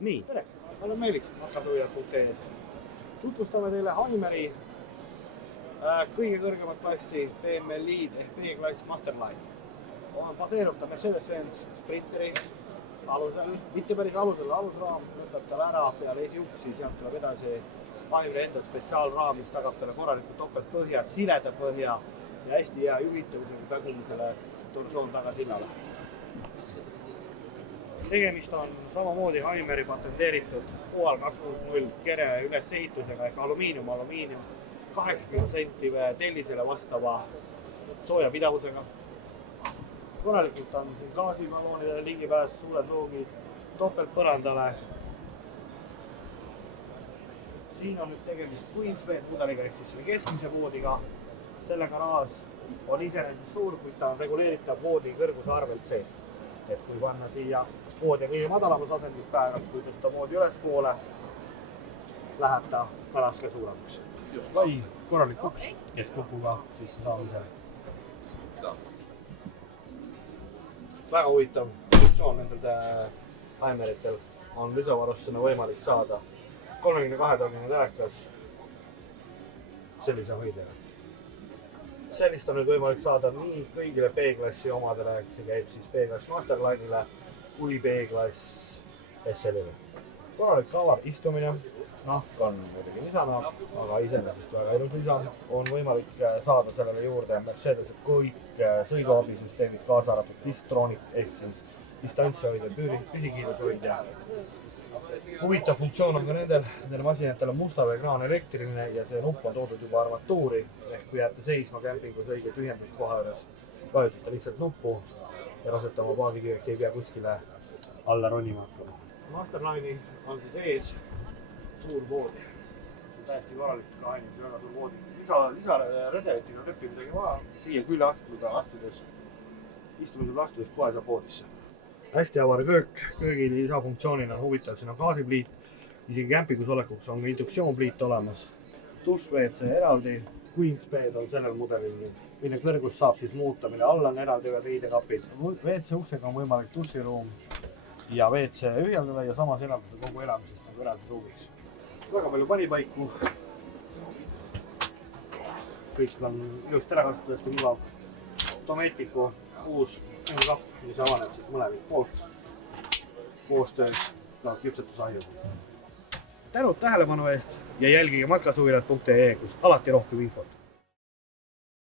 Nii, tere! Olen Meelis matkasuujad.ee-st. Tutvustame teile Haimeri kõige kõrgemat klassi BMW Lead ehk B-klass Masterline. Baseerub ta Mercedes-Benz Sprinteri alusel, mitte päris alusel, alusraam võtab tal ära peale esiuksi, sealt tuleb edasi Haimeri enda spetsiaalraam, mis tagab talle korralikult topeltpõhja, sileda põhja ja hästi hea juhitavusega tagumisele torsoon tagasillale. Tegemist on samamoodi Haimeri patenteeritud OAL 260 kere ülesehitusega ehk alumiinium, 80 senti tellisele vastava soojapidavusega. Korralikult on siin gaasiballoonidele ligipääs, suured loogid, topeltpõrandale. Siin on nüüd tegemist Queensbed mudeliga ehk siis selle keskmise voodiga. Selle garaaž on iseenesest suur, kuid ta on reguleeritav voodi kõrguse arvelt seest. Et kui panna siia voodi kõige madalamas asendis päeval, kui tõsta voodi ülespoole, läheb ta ka raske suuremaks. Lai, korralik uks keskkupuga sisse saamisele. Väga huvitav funktsioon nendel Haimeritel on lisavarustusena võimalik saada 32-toogine telekas sellise hoidega. Sellist on nüüd võimalik saada nii kõigile B-klassi omadele, see käib siis B-klass Masterline'ile kui B-klass SL-ile. Korralik avar istumine, nahk on muidugi lisanahk, aga iseenesest väga ilus lisa. On võimalik saada sellele juurde Mercedes kõik sõiduabisüsteemid, kaasa arvatud Distronic ehk siis distantshoidja, püsikiirushoidja. Huvitav funktsioon on ka nendel masinatel on mustav ekraan elektriline ja see nupp on toodud juba armatuuri. Ehk kui jääte seisma kämpingus õige tühjenduskoha juures, vajutate lihtsalt nuppu ja lasete oma paagikiveks, ei pea kuskile alla ronima hakkama. Masterline'i on siis ees suur voodi. See on täiesti korralik lahendus, väga suur voodi. Lisaredeletiga treppi midagi vaja. Siia külje astudes, istumisel astudes kohe saab voodisse. Hästi avar köök, köögi lisafunktsioonina on huvitav, siin on gaasipliit, isegi kämpigus olekuks on ka induksioonpliit olemas. Dušš-WC eraldi, Queensbed on sellel mudelil, mille kõrgus saab siis muuta, mille all on eraldi riidekapid. WC uksega on võimalik duširuum ja WC ühjaldada ja samas eraldada kogu elamisest nagu eraldi ruumiks. Väga palju panipaiku. Kõik on ilusti ära kasutades mugav. Domestiku uus kapp, mis avaneb siis mõlemalt poolt koostöös ka küpsetusahju. Tänud tähelepanu eest ja jälgige matkasuujad.ee, kus alati rohkem infot.